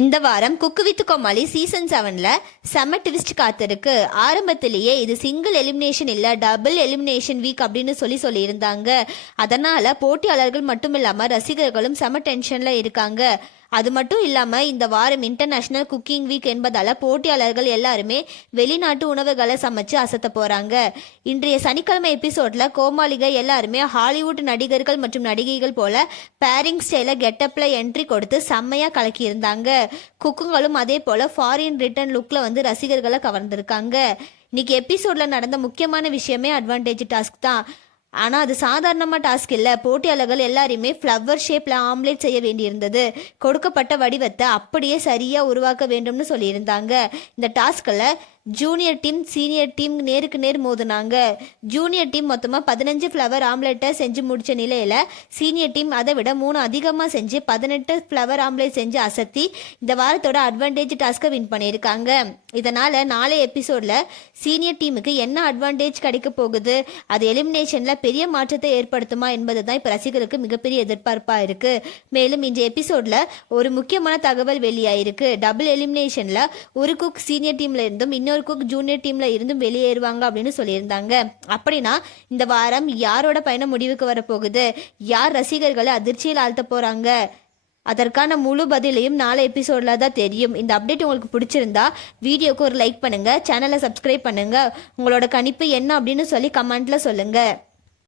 இந்த வாரம் cook with Comali season 7ல செம ட்விஸ்ட் காத்திருக்கு. ஆரம்பத்திலேயே இது சிங்கிள் எலிமினேஷன் இல்ல டபுள் எலிமினேஷன் வீக் அப்படின்னு சொல்லியிருந்தாங்க. அதனால போட்டியாளர்கள் மட்டும் இல்லாம ரசிகர்களும் செம டென்ஷன்ல இருக்காங்க. அது மட்டும் இல்லாம இந்த வாரம் இன்டர்நேஷனல் குக்கிங் வீக் என்பதால போட்டியாளர்கள் எல்லாருமே வெளிநாட்டு உணவுகளை சமைச்சு அசத்த போறாங்க. இன்றைய சனிக்கிழமை எபிசோட்ல கோமாளிகள் எல்லாருமே ஹாலிவுட் நடிகர்கள் மற்றும் நடிகைகள் போல பேரிங் ஸ்டைல கெட்டப்ல என்ட்ரி கொடுத்து செம்மையா கலக்கி இருந்தாங்க. குக்குங்களும் அதே போல ஃபாரின் ரிட்டர்ன் லுக்ல ரசிகர்களை கவர்ந்திருக்காங்க. இன்னைக்கு எபிசோட்ல நடந்த முக்கியமான விஷயமே அட்வான்டேஜ் டாஸ்க் தான். ஆனால் அது சாதாரணமாக டாஸ்க் இல்லை. போட்டியாளர்கள் எல்லாருமே ஃப்ளவர் ஷேப்பில் ஆம்லேட் செய்ய வேண்டியிருந்தது. கொடுக்கப்பட்ட வடிவத்தை அப்படியே சரியாக உருவாக்க வேண்டும்னு சொல்லியிருந்தாங்க. இந்த டாஸ்கில் ஜூனியர் டீம் சீனியர் டீம் நேருக்கு நேர் மோதினாங்க. ஜூனியர் டீம் மொத்தமாக 15 ஃப்ளவர் ஆம்லேட்டை செஞ்சு முடித்த நிலையில் சீனியர் டீம் அதை விட 3 அதிகமாக செஞ்சு 18 ஃப்ளவர் ஆம்லேட் செஞ்சு அசத்தி இந்த வாரத்தோட அட்வான்டேஜ் டாஸ்க்கை வின் பண்ணியிருக்காங்க. இதனால் நாளைய எபிசோடில் சீனியர் டீமுக்கு என்ன அட்வான்டேஜ் கிடைக்க போகுது, அது எலிமினேஷனில் பெரிய மாற்றத்தை ஏற்படுத்துமா என்பது தான் இப்போ ரசிகர்களுக்கு மிகப்பெரிய எதிர்பார்ப்பாக இருக்குது. மேலும் இந்த எபிசோடில் ஒரு முக்கியமான தகவல் வெளியாயிருக்கு. டபுள் எலிமினேஷனில் ஒரு குக் சீனியர் டீமில் இருந்தும் இன்னொரு குக் ஜூனியர் டீம்ல இருந்தும் வெளியேறுவாங்க அப்படின்னு சொல்லியிருந்தாங்க. அப்படின்னா இந்த வாரம் யாரோட பயணம் முடிவுக்கு வரப்போகுது, யார் ரசிகர்களை அதிர்ச்சியில் ஆழ்த்த போறாங்க, அதற்கான முழு பதிலையும் நாளை எபிசோட்ல தான் தெரியும். இந்த அப்டேட் உங்களுக்கு பிடிச்சிருந்தா வீடியோக்கு ஒரு லைக் பண்ணுங்க, சேனலை சப்ஸ்கிரைப் பண்ணுங்க, உங்களோட கணிப்பு என்ன அப்படின்னு சொல்லி கமெண்ட்ல சொல்லுங்க.